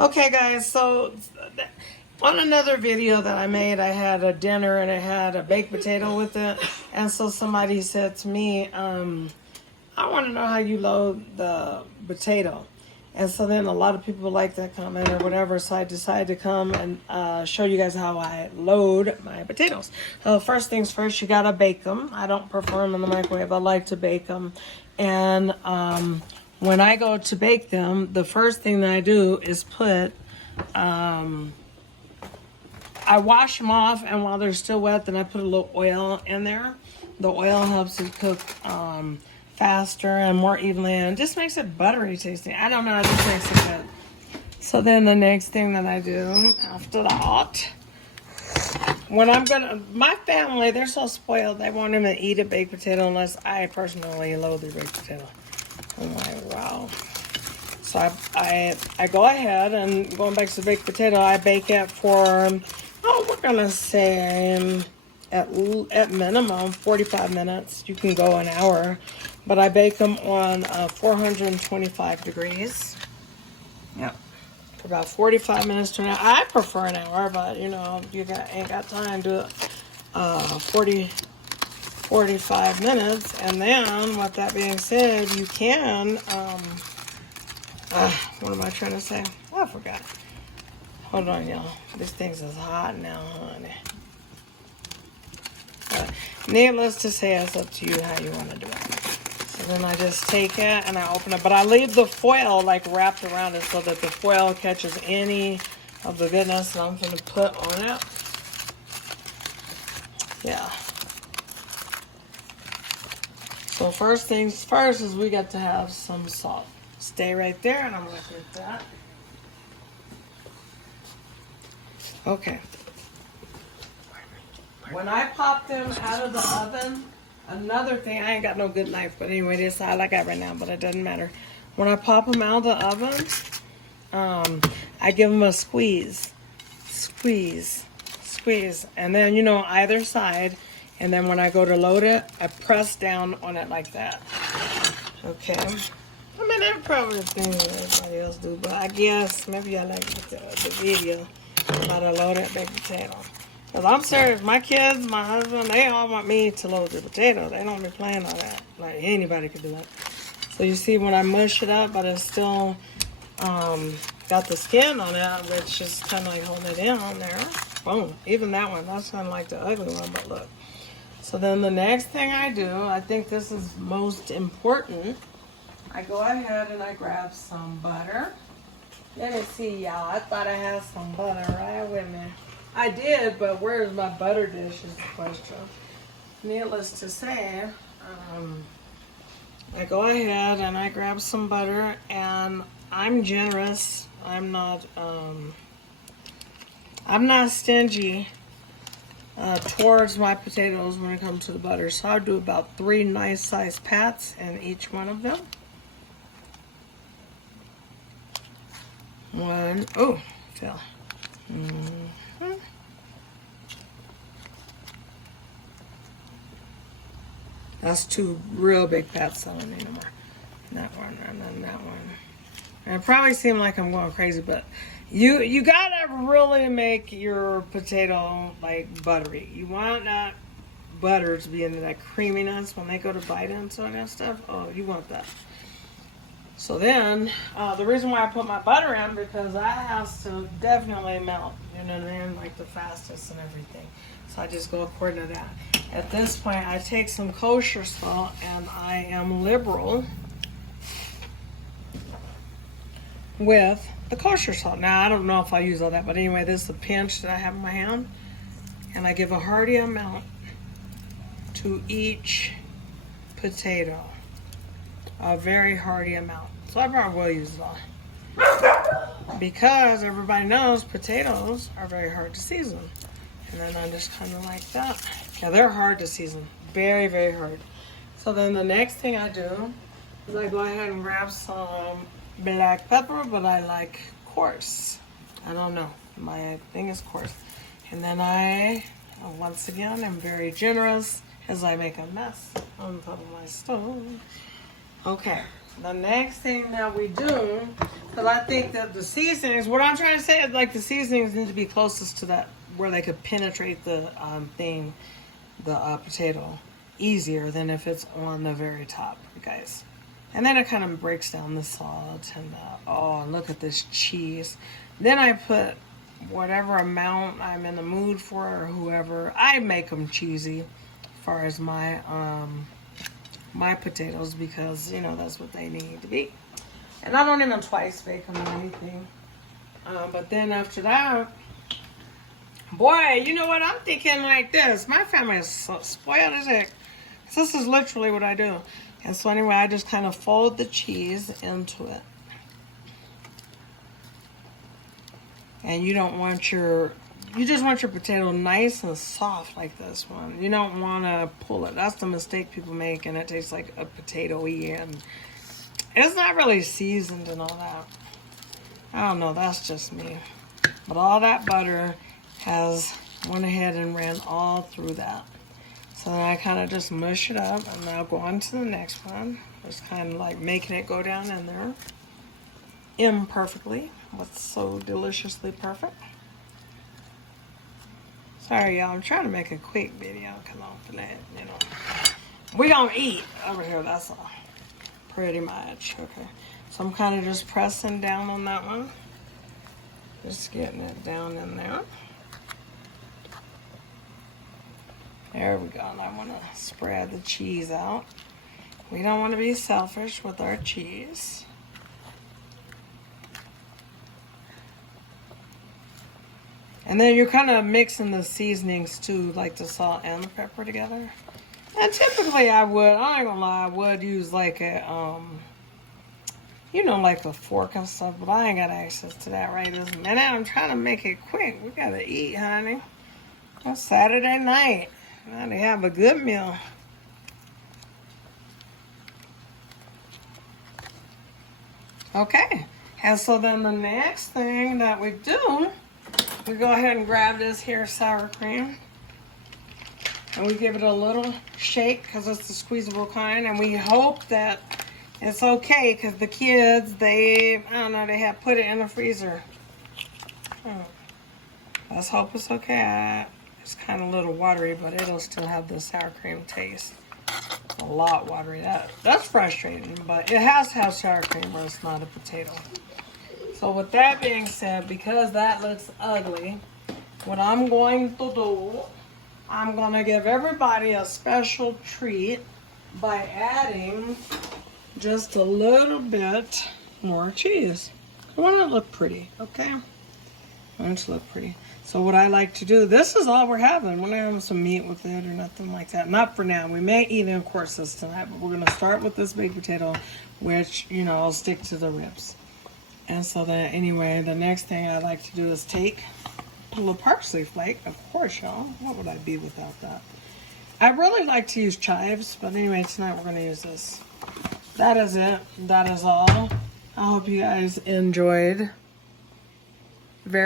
Okay, guys, so on another video that I made, I had a dinner and it had a baked potato with it. And so somebody said to me, I want to know how you load the potato. And so then a lot of people like that comment or whatever, so I decided to come and show you guys how I load my potatoes. So first things first, you gotta bake them. I don't prefer them in the microwave. I like to bake them. And when I go to bake them, the first thing that I do is put, I wash them off, and while they're still wet, then I put a little oil in there. The oil helps it cook faster and more evenly, and it just makes it buttery tasting. I don't know, it just makes it good. So then the next thing that I do after that, when I'm gonna, my family, they're so spoiled, they won't even eat a baked potato unless I personally load their baked potato. I'm like, wow. So I go ahead and going back to the baked potato, I bake it for, we're gonna say at minimum 45 minutes. You can go an hour, but I bake them on 425 degrees. Yep. For about 45 minutes to an hour. I prefer an hour, but you know, you ain't got time to do it 45 minutes. And then, with that being said, you can, what am I trying to say? I forgot. Hold on, y'all. This thing's is hot now, honey. But needless to say, it's up to you how you want to do it. So then I just take it and I open it. But I leave the foil like wrapped around it so that the foil catches any of the goodness that I'm going to put on it. Yeah. So first things first is we got to have some salt. Stay right there, and I'm going to get that. Okay. When I pop them out of the oven, another thing, I ain't got no good knife, but anyway, this is all I got right now, but it doesn't matter. When I pop them out of the oven, I give them a squeeze, and then, you know, either side, and then when I go to load it, I press down on it like that. Okay. I mean, that's probably the thing that everybody else do, but I guess maybe I like the video about a loaded baked potato. Because I'm serious, my kids, my husband, they all want me to load the potato. They don't be playing all that. Like, anybody could do it. So you see when I mush it up, but it's still got the skin on it, which is kind of like holding it in on there. Boom. Even that one, that's kind of like the ugly one, but look. So then the next thing I do, I think this is most important, I go ahead and I grab some butter. Let me see, y'all. I thought I had some butter right with me. I did, but where's my butter dish is the question. Needless to say, I go ahead and I grab some butter, and I'm generous. I'm not stingy towards my potatoes when it comes to the butter. So I'll do about 3 nice sized pats in each one of them. One, oh, fell. That's 2 real big pats. I don't need no more. That one, and then that one. And it probably seemed like I'm going crazy, but you gotta really make your potato like buttery. You want that butter to be into that creaminess when they go to bite into it and stuff. Oh, you want that. So then, the reason why I put my butter in, because that has to definitely melt, you know what I mean, like the fastest and everything. So I just go according to that. At this point, I take some kosher salt, and I am liberal with the kosher salt. Now, I don't know if I use all that, but anyway, this is a pinch that I have in my hand, and I give a hearty amount to each potato. A very hearty amount. So I probably will use it all. Because everybody knows potatoes are very hard to season. And then I just kind of like that. Yeah, they're hard to season. Very, very hard. So then the next thing I do is I go ahead and grab some black pepper, but I like coarse. I don't know. My thing is coarse. And then I, once again, am very generous as I make a mess on top of my stove. Okay, The next thing that we do, because I think that the seasonings, what I'm trying to say is like the seasonings need to be closest to that where they could penetrate the potato easier than if it's on the very top, you guys. And then it kind of breaks down the salt and oh, look at this cheese. Then I put whatever amount I'm in the mood for or whoever. I make them cheesy as far as my my potatoes because, you know, that's what they need to be. And I don't even twice bake them or anything. But then after that, boy, you know what? I'm thinking like this. My family is so spoiled as heck. This is literally what I do. And so anyway, I just kind of fold the cheese into it. And you don't want you just want your potato nice and soft like this one. You don't want to pull it. That's the mistake people make, and it tastes like a potato-y, and it's not really seasoned and all that. I don't know, that's just me. But all that butter has went ahead and ran all through that. So then I kind of just mush it up, and now go on to the next one. Just kind of like making it go down in there imperfectly, but so deliciously perfect. Sorry, y'all. I'm trying to make a quick video because I'm finna, you know. We gonna eat over here, that's all. Pretty much. Okay. So I'm kind of just pressing down on that one. Just getting it down in there. There we go. And I want to spread the cheese out. We don't want to be selfish with our cheese. And then you're kind of mixing the seasonings too, like the salt and the pepper together. And typically I ain't gonna lie, I would use like a, you know, like a fork and stuff, but I ain't got access to that right this minute. I'm trying to make it quick. We gotta eat, honey. It's Saturday night. Gotta have a good meal. Okay. And so then the next thing that we do, we go ahead and grab this here sour cream. And we give it a little shake because it's the squeezable kind. And we hope that it's okay because the kids, I don't know, they have put it in the freezer. Let's hope it's okay. It's kind of a little watery, but it'll still have the sour cream taste. A lot watery. That's frustrating, but it has to have sour cream or it's not a potato. So with that being said, because that looks ugly, what I'm going to do, I'm going to give everybody a special treat by adding just a little bit more cheese. I want it to look pretty, okay? I want it to look pretty. So what I like to do, this is all we're having. We're not having some meat with it or nothing like that. Not for now. We may eat in course this tonight, but we're going to start with this baked potato, which, you know, I'll stick to the ribs. And so then, anyway, the next thing I like to do is take a little parsley flake. Of course, y'all. What would I be without that? I really like to use chives, but anyway, tonight we're going to use this. That is it. That is all. I hope you guys enjoyed. Very